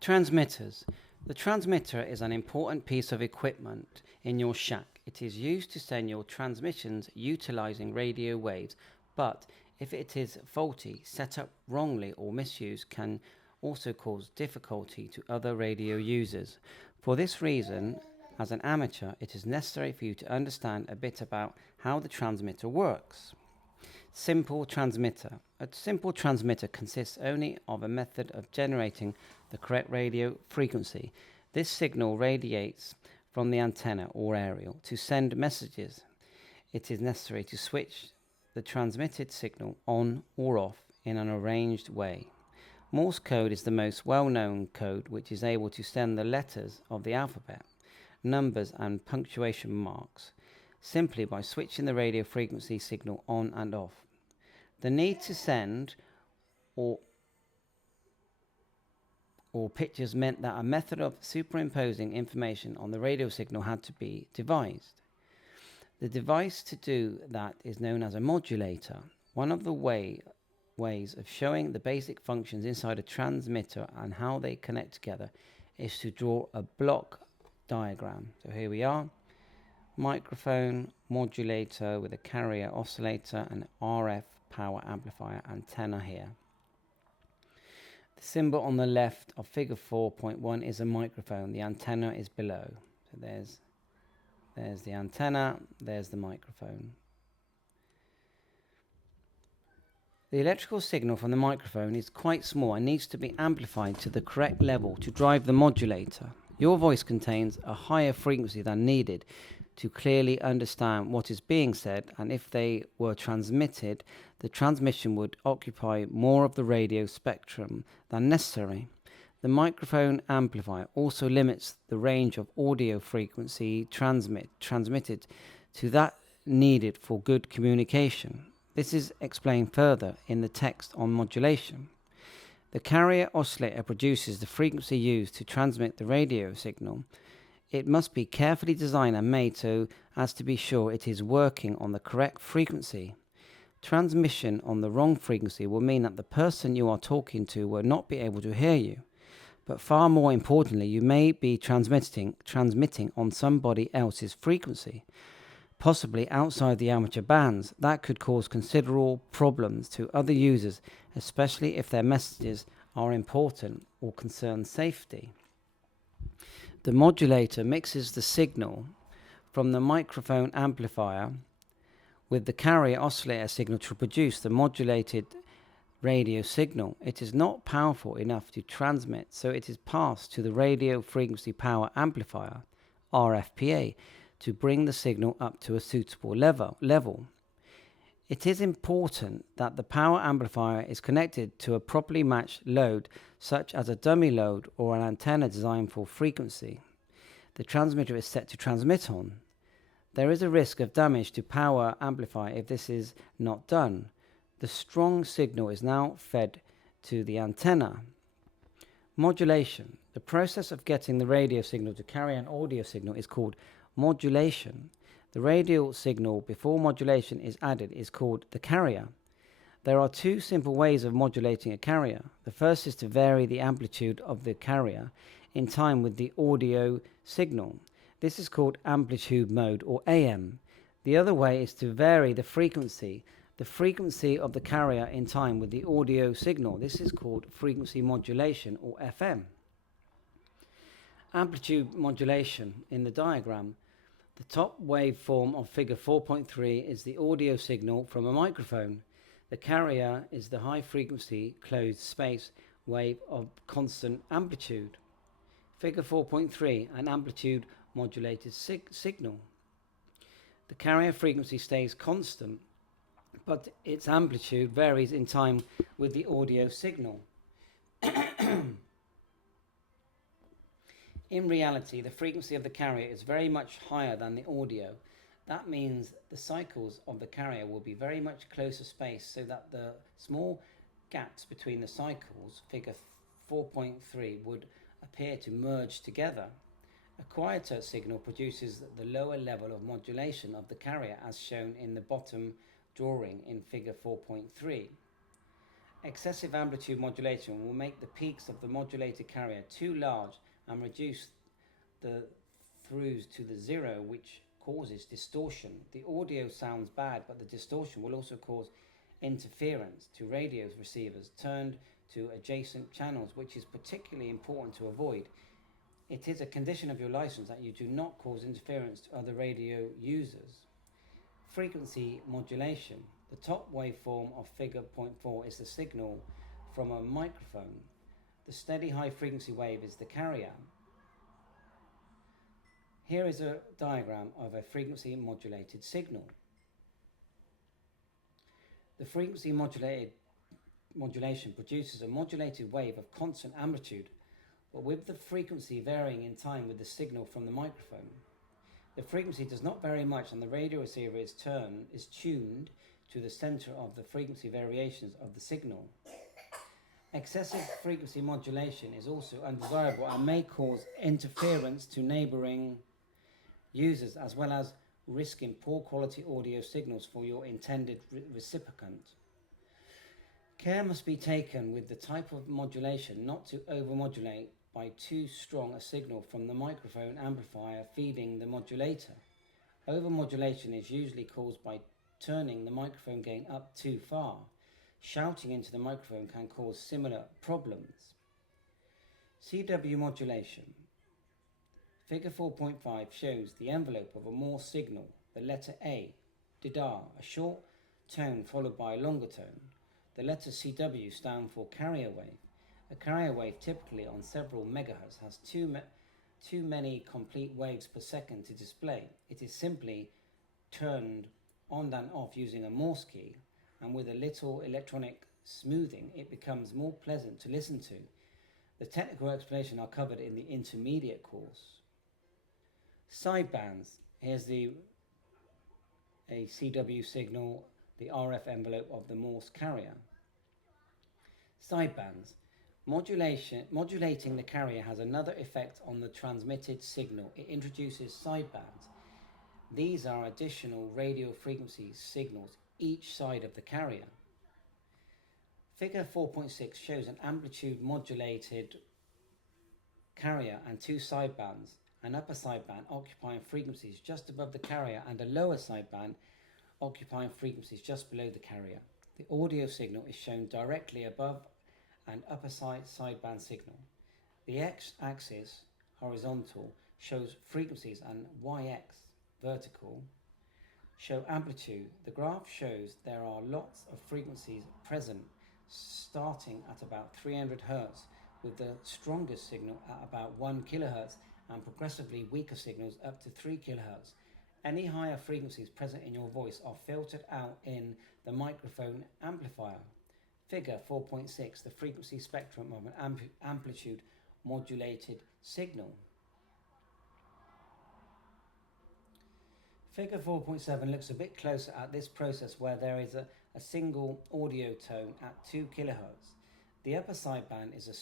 Transmitters. The transmitter is an important piece of equipment in your shack. It is used to send your transmissions utilizing radio waves, but if it is faulty, set up wrongly, or misused, can also cause difficulty to other radio users. For this reason, as an amateur, it is necessary for you to understand a bit about how the transmitter works. Simple transmitter. A simple transmitter consists only of a method of generating the correct radio frequency. This signal radiates from the antenna or aerial. To send messages, it is necessary to switch the transmitted signal on or off in an arranged way. Morse code is the most well-known code, which is able to send the letters of the alphabet, numbers and punctuation marks simply by switching the radio frequency signal on and off. The need to send or pictures meant that a method of superimposing information on the radio signal had to be devised. The device to do that is known as a modulator. One of the ways of showing the basic functions inside a transmitter and how they connect together is to draw a block diagram. So here we are. Microphone, modulator with a carrier oscillator and RF power amplifier antenna here. The symbol on the left of figure 4.1 is a microphone. The antenna is below. So there's the antenna, there's the microphone. The electrical signal from the microphone is quite small and needs to be amplified to the correct level to drive the modulator. Your voice contains a higher frequency than needed to clearly understand what is being said, and if they were transmitted, the transmission would occupy more of the radio spectrum than necessary. The microphone amplifier also limits the range of audio frequency transmitted to that needed for good communication. This is explained further in the text on modulation. The carrier oscillator produces the frequency used to transmit the radio signal. It must be carefully designed and made so as to be sure it is working on the correct frequency. Transmission on the wrong frequency will mean that the person you are talking to will not be able to hear you. But far more importantly, you may be transmitting on somebody else's frequency, possibly outside the amateur bands. That could cause considerable problems to other users, especially if their messages are important or concern safety. The modulator mixes the signal from the microphone amplifier with the carrier oscillator signal to produce the modulated radio signal. It is not powerful enough to transmit, so it is passed to the radio frequency power amplifier, RFPA, to bring the signal up to a suitable level. It is important that the power amplifier is connected to a properly matched load, such as a dummy load or an antenna designed for frequency the transmitter is set to transmit on. There is a risk of damage to power amplifier if this is not done. The strong signal is now fed to the antenna. Modulation. The process of getting the radio signal to carry an audio signal is called modulation. The radio signal before modulation is added is called the carrier. There are two simple ways of modulating a carrier. The first is to vary the amplitude of the carrier in time with the audio signal. This is called amplitude mode or AM. The other way is to vary the frequency of the carrier in time with the audio signal. This is called frequency modulation or FM. Amplitude modulation in the diagram. The top waveform of figure 4.3 is the audio signal from a microphone. The carrier is the high frequency closed space wave of constant amplitude. Figure 4.3, an amplitude modulated signal. The carrier frequency stays constant, but its amplitude varies in time with the audio signal. In reality, the frequency of the carrier is very much higher than the audio. That means the cycles of the carrier will be very much closer spaced so that the small gaps between the cycles, figure 4.3, would appear to merge together. A quieter signal produces the lower level of modulation of the carrier as shown in the bottom drawing in figure 4.3. Excessive amplitude modulation will make the peaks of the modulated carrier too large and reduce the throughs to the zero, which causes distortion. The audio sounds bad, but the distortion will also cause interference to radio receivers turned to adjacent channels, which is particularly important to avoid. It is a condition of your license that you do not cause interference to other radio users. Frequency modulation. The top waveform of figure 0.4 is the signal from a microphone. The steady high frequency wave is the carrier. Here is a diagram of a frequency modulated signal. The frequency modulation produces a modulated wave of constant amplitude, but with the frequency varying in time with the signal from the microphone. The frequency does not vary much and the radio receiver is tuned to the center of the frequency variations of the signal. Excessive frequency modulation is also undesirable and may cause interference to neighboring users, as well as risking poor quality audio signals for your intended recipient. Care must be taken with the type of modulation not to overmodulate by too strong a signal from the microphone amplifier feeding the modulator. Overmodulation is usually caused by turning the microphone gain up too far. Shouting into the microphone can cause similar problems. CW modulation. Figure 4.5 shows the envelope of a Morse signal, the letter A, dida, a short tone followed by a longer tone. The letter CW stand for carrier wave. A carrier wave, typically on several megahertz, has too many complete waves per second to display. It is simply turned on and off using a Morse key, and with a little electronic smoothing, it becomes more pleasant to listen to. The technical explanations are covered in the intermediate course. Sidebands. Here's a CW signal, the RF envelope of the Morse carrier. Sidebands. Modulating the carrier has another effect on the transmitted signal. It introduces sidebands. These are additional radio frequency signals each side of the carrier. Figure 4.6 shows an amplitude modulated carrier and two sidebands, an upper sideband occupying frequencies just above the carrier and a lower sideband occupying frequencies just below the carrier. The audio signal is shown directly above an upper sideband signal. The x-axis, horizontal, shows frequencies and y-axis, vertical, show amplitude. The graph shows there are lots of frequencies present, starting at about 300 Hz, with the strongest signal at about 1 kHz and progressively weaker signals up to 3 kHz. Any higher frequencies present in your voice are filtered out in the microphone amplifier. Figure 4.6, the frequency spectrum of an amplitude modulated signal. Figure 4.7 looks a bit closer at this process where there is a single audio tone at 2 kHz. The upper sideband is a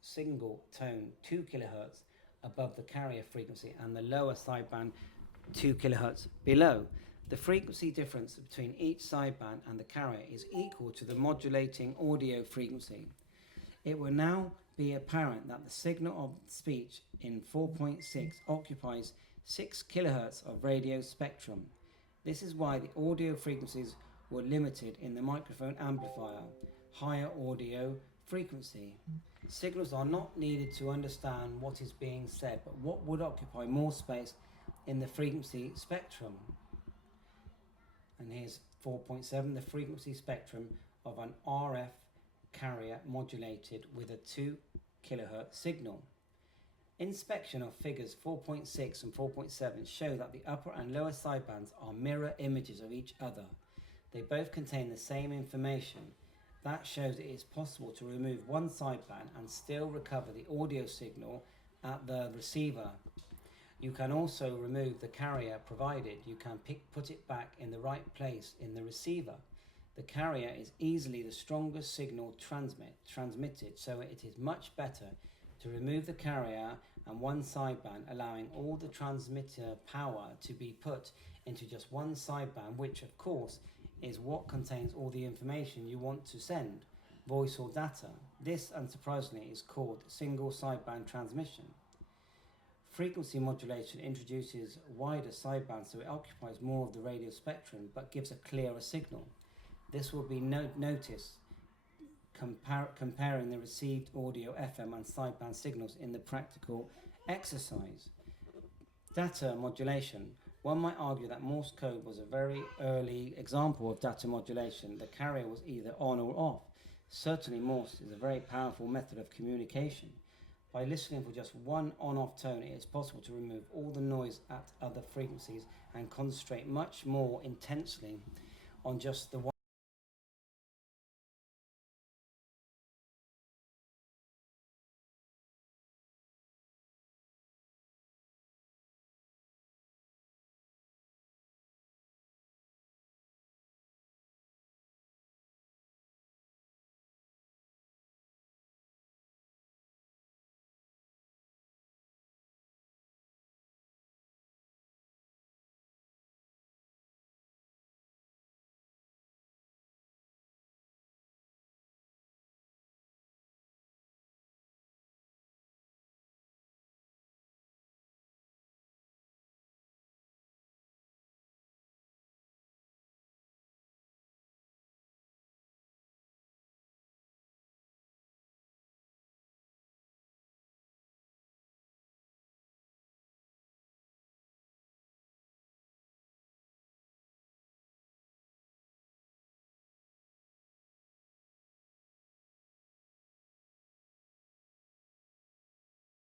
single tone 2 kHz above the carrier frequency and the lower sideband 2 kHz below. The frequency difference between each sideband and the carrier is equal to the modulating audio frequency. It will now be apparent that the signal of speech in 4.6 occupies 6 kHz of radio spectrum. This is why the audio frequencies were limited in the microphone amplifier, higher audio frequency. Signals are not needed to understand what is being said, but what would occupy more space in the frequency spectrum. And here's 4.7, the frequency spectrum of an RF carrier modulated with a 2 kHz signal. Inspection of figures 4.6 and 4.7 show that the upper and lower sidebands are mirror images of each other. They both contain the same information. That shows it is possible to remove one sideband and still recover the audio signal at the receiver. You can also remove the carrier provided you can put it back in the right place in the receiver. The carrier is easily the strongest signal transmitted, so it is much better to remove the carrier and one sideband, allowing all the transmitter power to be put into just one sideband, which of course is what contains all the information you want to send. voice or data. This, unsurprisingly, is called single sideband transmission. Frequency modulation introduces wider sidebands, so it occupies more of the radio spectrum but gives a clearer signal. This will be noticed comparing the received audio FM and sideband signals in the practical exercise. Data modulation. One might argue that Morse code was a very early example of data modulation. The carrier was either on or off. Certainly Morse is a very powerful method of communication. By listening for just one on-off tone, it is possible to remove all the noise at other frequencies and concentrate much more intensely on just the one.